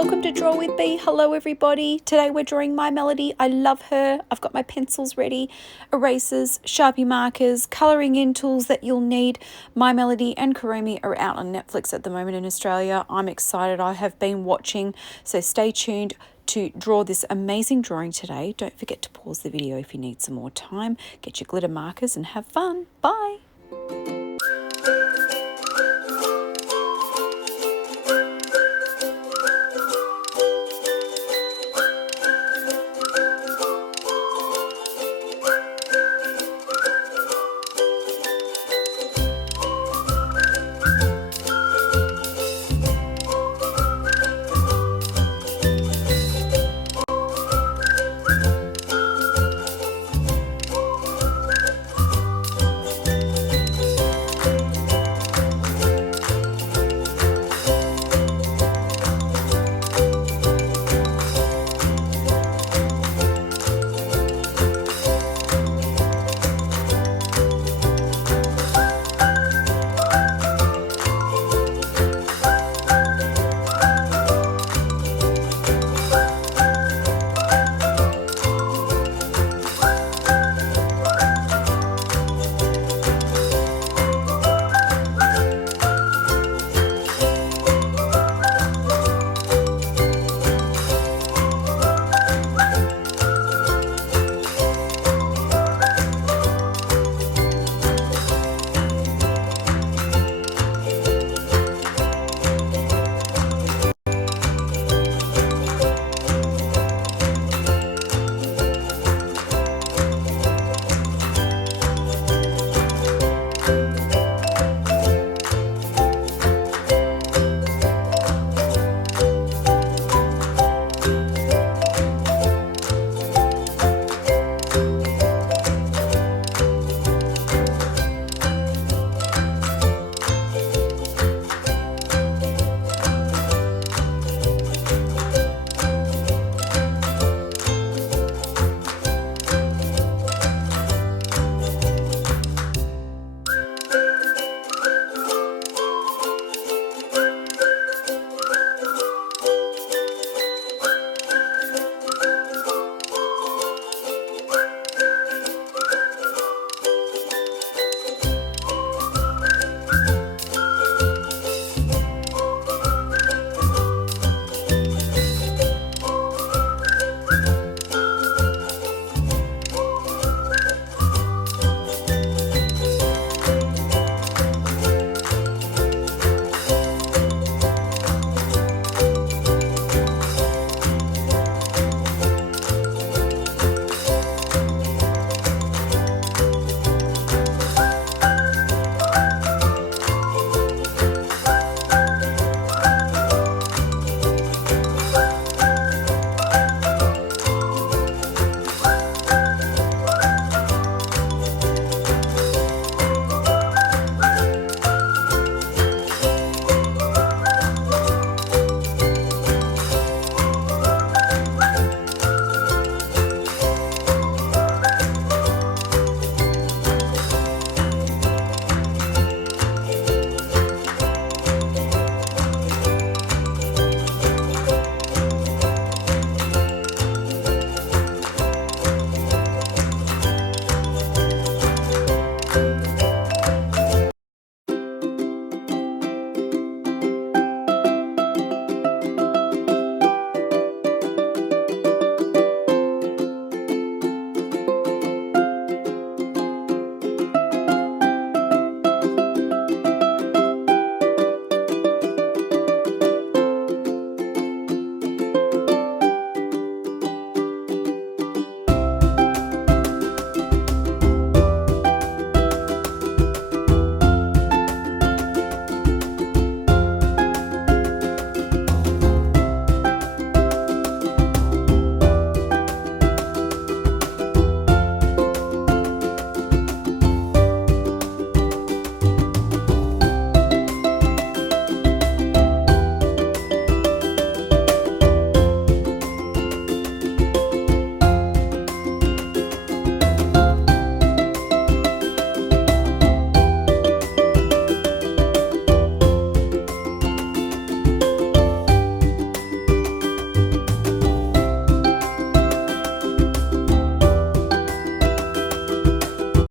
Welcome to Draw With Me. Hello everybody. Today we're drawing My Melody. I love her. I've got my pencils ready, erasers, Sharpie markers, colouring in tools that you'll need. My Melody and Kuromi are out on Netflix at the moment in Australia. I'm excited. I have been watching, so stay tuned to draw this amazing drawing today. Don't forget to pause the video if you need some more time. Get your glitter markers and have fun. Bye.